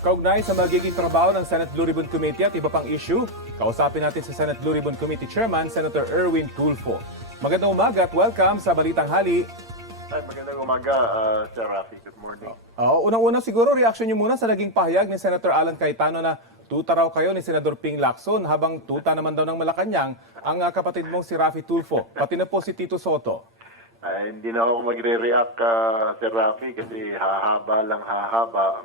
Kaugnay sa magiging trabaho ng Senate Blue Ribbon Committee at iba pang issue, kausapin natin sa Senate Blue Ribbon Committee Chairman, Senator Erwin Tulfo. Magandang umaga at welcome sa Balitang Hali. Ay, magandang umaga, Sir Rafi. Good morning. Unang-una siguro, reaction niyo muna sa naging pahayag ni Senator Alan Cayetano na tuta raw kayo ni Senador Ping Lacson habang tuta naman daw ng Malacanang ang kapatid mong si Raffy Tulfo, pati na po si Tito Soto. Hindi na ako magre-react, Sir Rafi, kasi hahaba.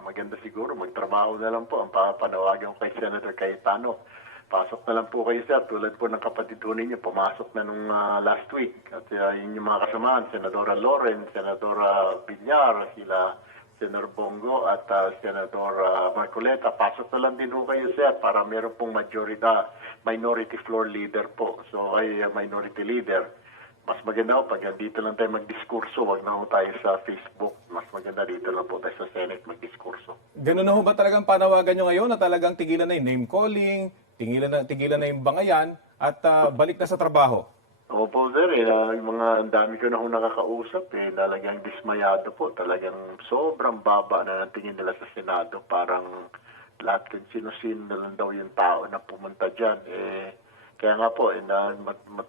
Maganda siguro, magtrabaho na lang po. Ang papanawagan ko kay Senator Cayetano. Pasok na lang po kayo, sir. Tulad po ng kapatid po ninyo, pumasok na nung last week. At yun yung mga kasamahan, Senadora Loren, Senadora Villar, sila Senador Bongo at Senador Marcoleta. Pasok na lang din po kayo, sir, para meron pong minority floor leader po. So, ay minority leader. Mas maganda po pag dito lang tayo magdiskurso, wag na po tayo sa Facebook. Mas maganda dito lang po tayo sa Senate magdiskurso. Ganun na ho ba talagang panawagan nyo ngayon na talagang tigilan na yung name calling, tigilan na yung bangayan at balik na sa trabaho? Opo, sir. Ang dami ko na ho nakakausap. Talagang dismayado po. Talagang sobrang baba na ng tingin nila sa Senado. Parang lahat kung sino-sino na lang daw yung tao na pumunta dyan. Kaya nga po,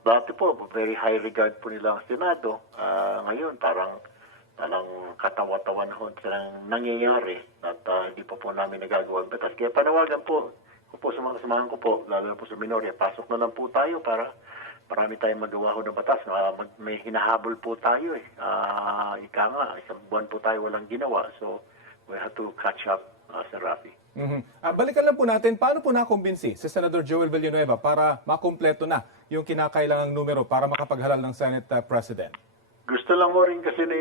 dati po, very high regard po nila ang Senado. Ngayon, parang katawa-tawan ho silang nangyayari at hindi po namin nagagawa ang batas. Kaya panawagan po sa mga kasamahan ko po, lalo na po sa minorya, pasok na lang po tayo para marami tayong magawa ho ng batas. May hinahabol po tayo ika nga, isang buwan po tayo walang ginawa. So, we have to catch up, Sir Rafi. Balikan lang po natin, paano po nakumbinsi si Senator Joel Villanueva para makumpleto na yung kinakailangang numero para makapaghalal ng Senate President? Gusto lang mo rin kasi ni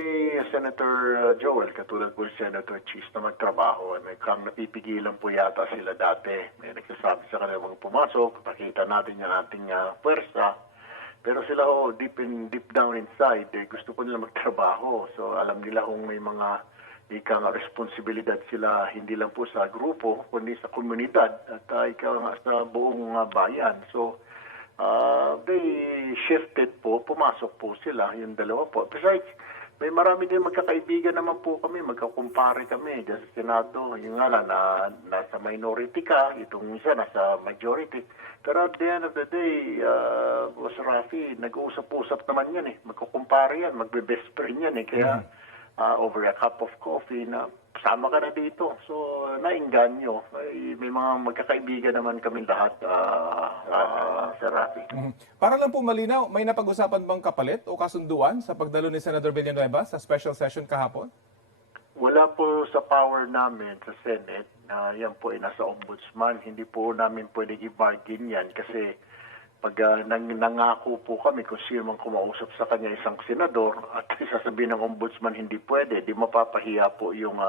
Senator Joel, katulad po ni Senator Cheese na magtrabaho. May napipigilan po yata sila dati. May nagsasabi sa kanila mga pumasok, pakita natin yung ating puwersa. Pero sila deep down inside, gusto po nila magtrabaho. So alam nila kung may mga responsibilidad sila hindi lang po sa grupo, kundi sa komunidad at sa buong bayan. So, they shifted po, pumasok po sila, yung dalawa po. Besides, may marami din magkakaibigan naman po kami, magkakumpare kami dyan sa Senado. Yung nga lang, nasa minority ka, itong isa nasa majority. Pero at the end of the day, Boss Rafi, nag-uusap-usap naman yan magkakumpare yan, magbe-best friend yan Kaya, over a cup of coffee na sama ka na dito. So, nainganyo. May mga magkakaibigan naman kami lahat, Sir Rafi. Para lang po malinaw, may napag-usapan bang kapalit o kasunduan sa pagdalo ni Senator Villanueva sa special session kahapon? Wala po sa power namin sa Senate. Yan po ay nasa ombudsman. Hindi po namin pwedeng i-bargain yan kasi pag nangako po kami kung sino man kumausap sa kanya isang senador at sasabihin ng ombudsman hindi pwede, di mapapahiya po yung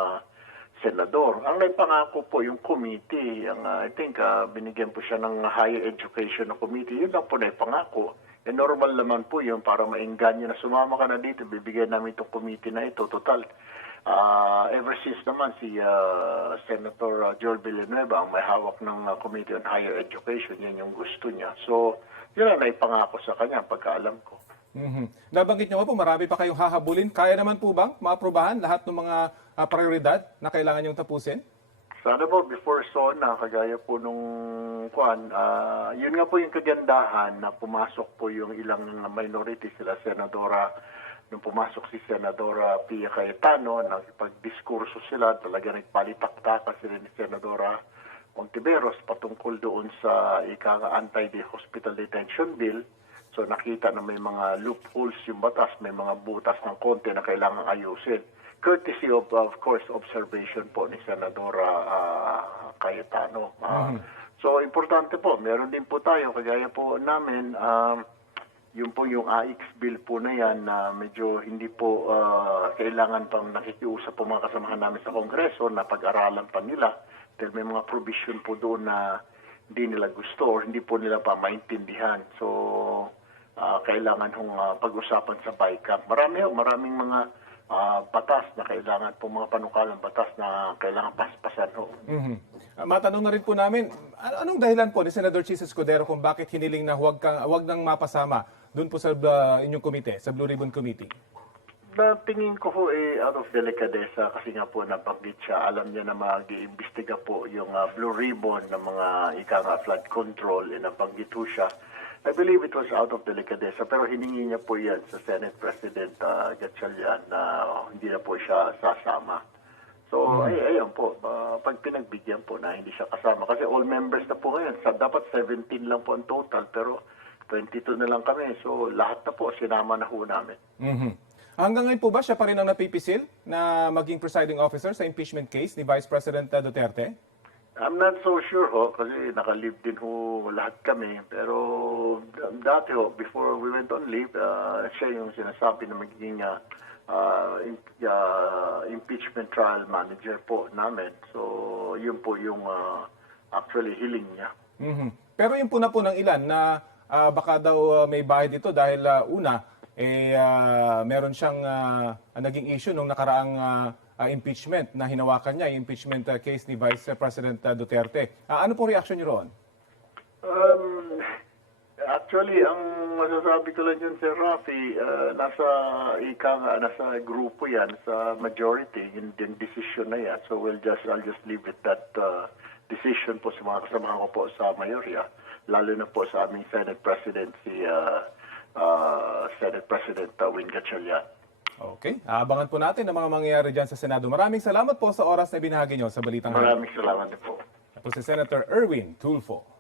senador. Ang naipangako po yung committee, I think binigyan po siya ng higher education na committee, yun lang po naipangako. Normal naman po yun para maingganyo na sumama ka na dito, bibigyan namin itong committee na ito. Total, ever since naman si Senator Joel Villanueva ang may hawak ng Committee on Higher Education, yan yung gusto niya. So, yun ang naipangako sa kanya, pagkaalam ko. Nabanggit niyo po, marami pa kayong hahabulin. Kaya naman po bang maaprubahan lahat ng mga prioridad na kailangan niyong tapusin? Sana po, before SONA, kagaya po nung yun nga po yung kagandahan na pumasok po yung ilang minority, sila Senadora. Nung pumasok si Senadora Pia Cayetano, nakipag-diskurso sila, talaga nagpalitaktakan sila ni Senadora Ontiveros patungkol doon sa anti-hospital detention bill. So nakita na may mga loopholes yung batas, may mga butas ng konti na kailangan ayusin. Courtesy of course, observation po ni Senadora Cayetano. So importante po, meron din po tayo, kagaya po namin, yun po yung AIX bill po na yan na medyo hindi po kailangan pang nakikiusap po mga kasamahan namin sa Kongreso na pag-aralan pa nila dahil may mga provision po doon na hindi nila gusto or hindi po nila pa maintindihan. So, kailangan hong pag-usapan sa BICAM. Maraming mga batas na kailangan po, mga panukalang batas na kailangan paspasan ho. Matanong na rin po namin, anong dahilan po ni Senator Chis Escudero kung bakit hiniling na huwag nang mapasama doon po sa inyong komite, sa Blue Ribbon Committee? tingin ko ho out of delicadeza kasi nga po nabanggit siya. Alam niya na mag-iimbestiga po yung Blue Ribbon ng mga flood control. Nabanggit ho siya. I believe it was out of delicadeza pero hiningi niya po yan sa Senate President Gatchalian na hindi na po siya sasama. So, ayan po, pag pinagbigyan po na hindi siya kasama. Kasi all members na po ngayon. Dapat 17 lang po ang total pero 22 na lang kami. So, lahat na po, sinama na ho namin. Hanggang ngayon po ba siya pa rin ang napipisil na maging presiding officer sa impeachment case ni Vice President Duterte? I'm not so sure ho, kasi naka-leave din ho lahat kami. Pero dati ho, before we went on leave, siya yung sinasabi na magiging impeachment trial manager po namin. So, yun po yung actually hiling niya. Pero yun po ng ilan na baka daw may bahid ito dahil meron siyang naging issue nung nakaraang impeachment na hinawakan niya, yung impeachment case ni Vice President Duterte. Ano pong reaction niyo roon? Actually, ang masasabi ko lang yun, Sir Rafi, nasa grupo yan, sa majority, yung decision na yan. So I'll just leave it that decision po sa mga kasamahan ko po sa mayorya, lalo na po sa aming Senate President, Senate President Win Gatchalian. Okay. Abangan po natin ang mga mangyayari dyan sa Senado. Maraming salamat po sa oras na binahagi nyo sa Balitang Hapon. Maraming salamat po. Ako si Senator Erwin Tulfo.